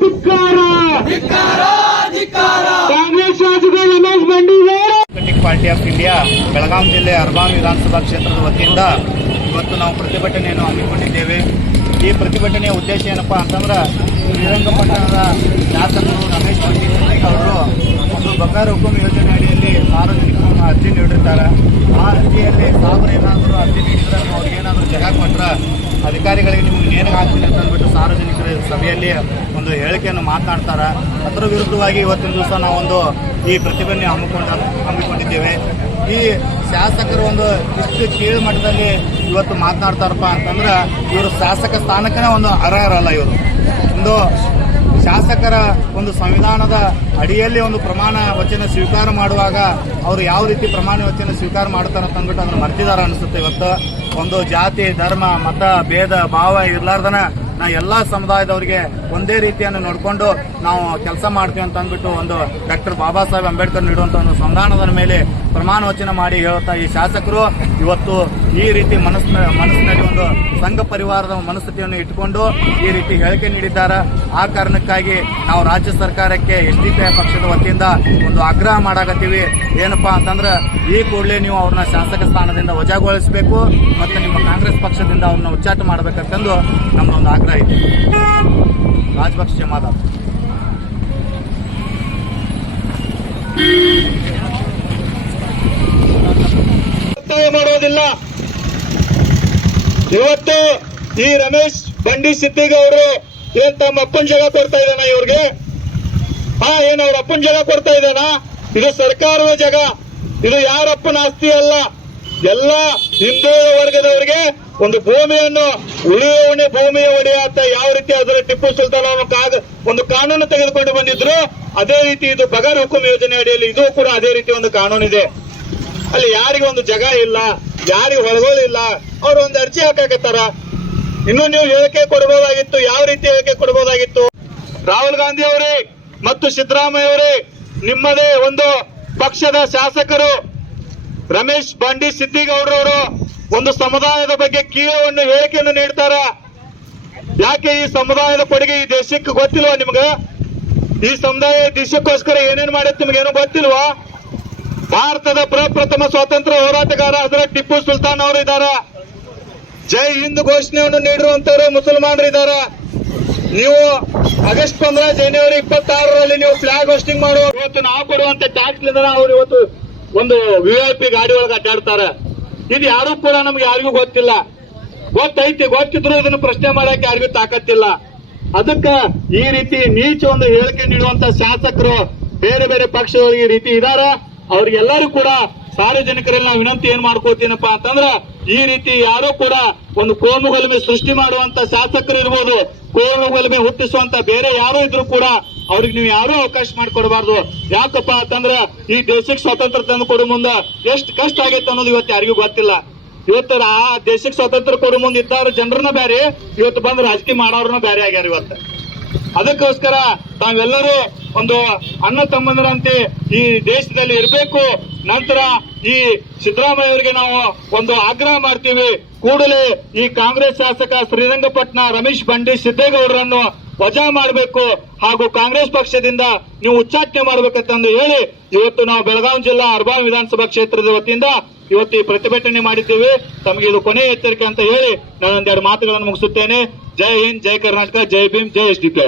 ಧಿಕ್ಕಾರ. ಕಾಂಗ್ರೆಸ್ ಶಾಸಕ Ramesh Bandigera party of India Belgaum ಜಿಲ್ಲೆ ಅರ್ಬಾನ್ ವಿಧಾನಸಭಾ ಕ್ಷೇತ್ರದ ವತಿಯಿಂದ ಇವತ್ತು ನಾವು ಪ್ರತಿಭಟನೆಯನ್ನು ಹಮ್ಮಿಕೊಂಡಿದ್ದೇವೆ. ಈ ಪ್ರತಿಭಟನೆಯ ಉದ್ದೇಶ ಏನಪ್ಪಾ ಅಂತಂದ್ರೆ ಶ್ರೀರಂಗಪಟ್ಟಣದ ಶಾಸಕರು ರಮೇಶ್ ಬಂಡಿಗೇರಿ ಅವರು ಒಂದು ಬಂಗಾರ ಹುಕುಂ ಯೋಜನೆ ಅಡಿಯಲ್ಲಿ ಸಾರ್ವಜನಿಕರನ್ನು ಅರ್ಜಿ ನೀಡಿರ್ತಾರೆ. ಆ ಅರ್ಜಿಯಲ್ಲಿ ಸಾವಿರ ಏನಾದರೂ ಅರ್ಜಿ ನೀಡಿದ್ರೆ ಅವ್ರಿಗೆ ಏನಾದರೂ ಜಗ ಮಾಡ್ರೆ ಅಧಿಕಾರಿಗಳಿಗೆ ನಿಮ್ಗೆ ನೇಣಿಗೆ ಹಾಕ್ತೀನಿ ಅಂತ ಅಂದ್ಬಿಟ್ಟು ಸಾರ್ವಜನಿಕರ ಸಭೆಯಲ್ಲಿ ಒಂದು ಹೇಳಿಕೆಯನ್ನು ಮಾತನಾಡ್ತಾರೆ ಅದರ ವಿರುದ್ಧವಾಗಿ ಇವತ್ತಿನ ದಿವಸ ನಾವೊಂದು ಈ ಪ್ರತಿಭಟನೆ ಹಮ್ಮಿಕೊಂಡ ಹಮ್ಮಿಕೊಂಡಿದ್ದೇವೆ. ಈ ಶಾಸಕರು ಒಂದು ಇಷ್ಟು ಕೀಳು ಮಟ್ಟದಲ್ಲಿ ಇವತ್ತು ಮಾತನಾಡ್ತಾರಪ್ಪ ಅಂತಂದ್ರೆ ಇವರು ಶಾಸಕ ಸ್ಥಾನಕ್ಕೇ ಒಂದು ಅರ್ಹರಲ್ಲ ಇವರು. ಒಂದು ಶಾಸಕರ ಒಂದು ಸಂವಿಧಾನದ ಅಡಿಯಲ್ಲಿ ಒಂದು ಪ್ರಮಾಣ ವಚನ ಸ್ವೀಕಾರ ಮಾಡುವಾಗ ಅವರು ಯಾವ ರೀತಿ ಪ್ರಮಾಣ ವಚನ ಸ್ವೀಕಾರ ಮಾಡ್ತಾರೆ ಅಂತ ಅಂದ್ಬಿಟ್ಟು ಮರ್ತಿದ್ದಾರೆ ಮರ್ತಿದಾರ ಅನಿಸುತ್ತೆ ಇವತ್ತು. ಒಂದು ಜಾತಿ, ಧರ್ಮ, ಮತ, ಭೇದ, ಭಾವ ಇರ್ಲಾರ್ದನ ನಾ ಎಲ್ಲಾ ಸಮುದಾಯದವರಿಗೆ ಒಂದೇ ರೀತಿಯನ್ನು ನೋಡಿಕೊಂಡು ನಾವು ಕೆಲಸ ಮಾಡ್ತೀವಿ ಅಂತ ಅಂದ್ಬಿಟ್ಟು ಒಂದು ಡಾಕ್ಟರ್ ಬಾಬಾ ಸಾಹೇಬ್ ಅಂಬೇಡ್ಕರ್ ನೀಡುವಂತ ಒಂದು ಸಂವಿಧಾನದ ಮೇಲೆ ಪ್ರಮಾಣ ವಚನ ಮಾಡಿ ಹೇಳುತ್ತಾ ಈ ಶಾಸಕರು ಇವತ್ತು ಈ ರೀತಿ ಮನಸ್ ಮನಸ್ಸಿನಲ್ಲಿ ಒಂದು ಸಂಘ ಪರಿವಾರದ ಮನಸ್ಥಿತಿಯನ್ನು ಇಟ್ಟುಕೊಂಡು ಈ ರೀತಿ ಹೇಳಿಕೆ ನೀಡಿದ್ದಾರೆ. ಆ ಕಾರಣಕ್ಕಾಗಿ ನಾವು ರಾಜ್ಯ ಸರ್ಕಾರಕ್ಕೆ ಎಸ್ ಡಿ ಪಿ ಪಕ್ಷದ ವತಿಯಿಂದ ಒಂದು ಆಗ್ರಹ ಮಾಡಾಕತ್ತೀವಿ. ಏನಪ್ಪಾ ಅಂತಂದ್ರೆ ಈ ಕೂಡಲೇ ನೀವು ಅವ್ರನ್ನ ಶಾಸಕ ಸ್ಥಾನದಿಂದ ವಜಾಗೊಳಿಸಬೇಕು ಮತ್ತು ನಿಮ್ಮ ಕಾಂಗ್ರೆಸ್ ಪಕ್ಷದಿಂದ ಅವ್ರನ್ನ ಉಚ್ಚಾಟ ಮಾಡಬೇಕಂತಂದು ನಮ್ಮದೊಂದು ಆಗ್ರಹ ಇದೆ. ರಾಜಪಕ್ಷೆ ಜಮಾದಾರ್. ಇವತ್ತು ಈ ರಮೇಶ್ ಬಂಡಿ ಸಿದ್ದಿಗೌಡರು ಏನ್ ತಮ್ಮ ಅಪ್ಪನ ಜಗ ಕೊಡ್ತಾ ಇದ್ದಾನ ಇವ್ರಿಗೆ? ಹಾ, ಏನ್ ಅವ್ರ ಅಪ್ಪನ ಜಾಗ ಕೊಡ್ತಾ ಇದ್ದಾನ? ಇದು ಸರ್ಕಾರದ ಜಾಗ. ಇದು ಯಾರ ಅಪ್ಪನ ಆಸ್ತಿ ಅಲ್ಲ. ಎಲ್ಲ ಹಿಂದೂ ವರ್ಗದವರಿಗೆ ಒಂದು ಭೂಮಿಯನ್ನು ಉಳಿಯೋಣೆ ಭೂಮಿಯ ಒಡೆಯಾತ ಯಾವ ರೀತಿ ಅದರ ಟಿಪ್ಪು ಸುಲ್ತಾನ್ ಕಾಗ ಒಂದು ಕಾನೂನು ತೆಗೆದುಕೊಂಡು ಬಂದಿದ್ರು, ಅದೇ ರೀತಿ ಇದು ಬಗರ್ ಹುಕುಂ ಯೋಜನೆ ಅಡಿಯಲ್ಲಿ ಇದು ಕೂಡ ಅದೇ ರೀತಿ ಒಂದು ಕಾನೂನಿದೆ. ಅಲ್ಲಿ ಯಾರಿಗೆ ಒಂದು ಜಾಗ ಇಲ್ಲ, ಯಾರಿಗೆ ಇಲ್ಲ, ಅವ್ರು ಒಂದು ಅರ್ಜಿ ಹಾಕಾಕತ್ತಾರ. ಇನ್ನು ನೀವು ಹೇಳಿಕೆ ಕೊಡಬಹುದಾಗಿತ್ತು ಯಾವ ರೀತಿ ಹೇಳಿಕೆ ಕೊಡಬಹುದಾಗಿತ್ತು ರಾಹುಲ್ ಗಾಂಧಿ ಅವರೇ ಮತ್ತು ಸಿದ್ದರಾಮಯ್ಯ ಅವರೇ, ನಿಮ್ಮದೇ ಒಂದು ಪಕ್ಷದ ಶಾಸಕರು. ರಮೇಶ್ ಬಂಡಿ ಸಿದ್ದಿಗೌಡರವರು ಒಂದು ಸಮುದಾಯದ ಬಗ್ಗೆ ಕೀಳವನ್ನು, ಹೇಳಿಕೆಯನ್ನು ನೀಡ್ತಾರ. ಯಾಕೆ ಈ ಸಮುದಾಯದ ಕೊಡುಗೆ ಈ ದೇಶಕ್ಕೆ ಗೊತ್ತಿಲ್ವಾ ನಿಮ್ಗೆ? ಈ ಸಮುದಾಯ ದೇಶಕ್ಕೋಸ್ಕರ ಏನೇನು ನಿಮ್ಗೆ ನಿಮ್ಗೇನು ಗೊತ್ತಿಲ್ವಾ? ಭಾರತದ ಪ್ರಪ್ರಥಮ ಸ್ವಾತಂತ್ರ್ಯ ಹೋರಾಟಗಾರ ಅದರ ಟಿಪ್ಪು ಸುಲ್ತಾನ್ ಅವರು ಇದ್ದಾರೆ. ಜೈ ಹಿಂದ್ ಘೋಷಣೆಯನ್ನು ನೀಡಿರುವಂತವರು ಮುಸಲ್ಮಾನರು ಇದ್ದಾರೆ. ನೀವು ಆಗಸ್ಟ್ ಪಂದ್ರ ಜನವರಿ ಇಪ್ಪತ್ತಾರರಲ್ಲಿ ನೀವು ಫ್ಲಾಗ್ ಹೋಸ್ಟಿಂಗ್ ಮಾಡುವ ಇವತ್ತು ನಾವು ಕೊಡುವಂತ ಟ್ಯಾಕ್ಸ್ ಅವ್ರು ಇವತ್ತು ಒಂದು ವಿ ಐ ಪಿ ಗಾಡಿ ಒಳಗೆ ಅಡ್ಡಾಡ್ತಾರೆ. ಇದು ಯಾರು ಕೂಡ ನಮ್ಗೆ ಯಾರಿಗೂ ಗೊತ್ತಿಲ್ಲ. ಗೊತ್ತೈತಿ, ಗೊತ್ತಿದ್ರು ಇದನ್ನು ಪ್ರಶ್ನೆ ಮಾಡಕ್ಕೆ ಯಾರಿಗೂ ತಾಕತ್ತಿಲ್ಲ. ಅದಕ್ಕ ಈ ರೀತಿ ನೀಚ ಒಂದು ಹೇಳಿಕೆ ನೀಡುವಂತ ಶಾಸಕರು ಬೇರೆ ಬೇರೆ ಪಕ್ಷದವರಿಗೆ ಈ ರೀತಿ ಇದಾರ? ಅವ್ರಿಗೆಲ್ಲರೂ ಕೂಡ ಸಾರ್ವಜನಿಕರಲ್ಲಿ ನಾವು ವಿನಂತಿ ಏನ್ ಮಾಡ್ಕೋತೀನಪ್ಪ ಅಂತಂದ್ರ ಈ ರೀತಿ ಯಾರು ಕೂಡ ಒಂದು ಕೋಮುಗಲಮೆ ಸೃಷ್ಟಿ ಮಾಡುವಂತ ಶಾಸಕರು ಇರ್ಬೋದು ಕೋಮುಗಲಮೆ ಹುಟ್ಟಿಸುವಂತ ಬೇರೆ ಯಾರು ಇದ್ರು ಕೂಡ ಅವ್ರಿಗೆ ನೀವು ಯಾರು ಅವಕಾಶ ಮಾಡಿಕೊಡಬಾರ್ದು. ಯಾಕಪ್ಪ ಅಂತಂದ್ರ ಈ ದೇಶಕ್ಕೆ ಸ್ವಾತಂತ್ರ್ಯ ತಂದು ಕೊಡೋ ಮುಂದ ಎಷ್ಟು ಕಷ್ಟ ಆಗೈತೆ ಅನ್ನೋದು ಇವತ್ತು ಯಾರಿಗೂ ಗೊತ್ತಿಲ್ಲ. ಇವತ್ತು ಆ ದೇಶಕ್ಕೆ ಸ್ವಾತಂತ್ರ್ಯ ಕೊಡೋ ಮುಂದೆ ಇದ್ದಾರ ಜನರನ್ನ ಬ್ಯಾರೆ, ಇವತ್ತು ಬಂದು ರಾಜಕೀಯ ಮಾಡೋರ್ನ ಬ್ಯಾರೆ ಆಗ್ಯಾರ ಇವತ್ತು. ಅದಕ್ಕೋಸ್ಕರ ತಾವೆಲ್ಲರೂ ಒಂದು ಅಣ್ಣ ತಮ್ಮಂದರಂತೆ ಈ ದೇಶದಲ್ಲಿ ಇರಬೇಕು. ನಂತರ ಈ ಸಿದ್ದರಾಮಯ್ಯ ಅವರಿಗೆ ನಾವು ಒಂದು ಆಗ್ರಹ ಮಾಡ್ತೀವಿ. ಕೂಡಲೇ ಈ ಕಾಂಗ್ರೆಸ್ ಶಾಸಕ ಶ್ರೀರಂಗಪಟ್ಟಣ ರಮೇಶ್ ಬಂಡಿ ಸಿದ್ದೇಗೌಡರನ್ನು ವಜಾ ಮಾಡಬೇಕು ಹಾಗೂ ಕಾಂಗ್ರೆಸ್ ಪಕ್ಷದಿಂದ ನೀವು ಉಚ್ಚಾಟನೆ ಮಾಡಬೇಕಂತಂದು ಹೇಳಿ ಇವತ್ತು ನಾವು ಬೆಳಗಾವಿ ಜಿಲ್ಲಾ ಅರ್ಬಾನ್ ವಿಧಾನಸಭಾ ಕ್ಷೇತ್ರದ ವತಿಯಿಂದ ಇವತ್ತು ಈ ಪ್ರತಿಭಟನೆ ಮಾಡಿದ್ದೇವೆ. ತಮಗೆ ಇದು ಕೊನೆಯ ಎಚ್ಚರಿಕೆ ಅಂತ ಹೇಳಿ ನಾನು ಒಂದೆರಡು ಮಾತುಗಳನ್ನು ಮುಗಿಸುತ್ತೇನೆ. Jai Hind Jai Karnataka Jai Bhim Jai S D P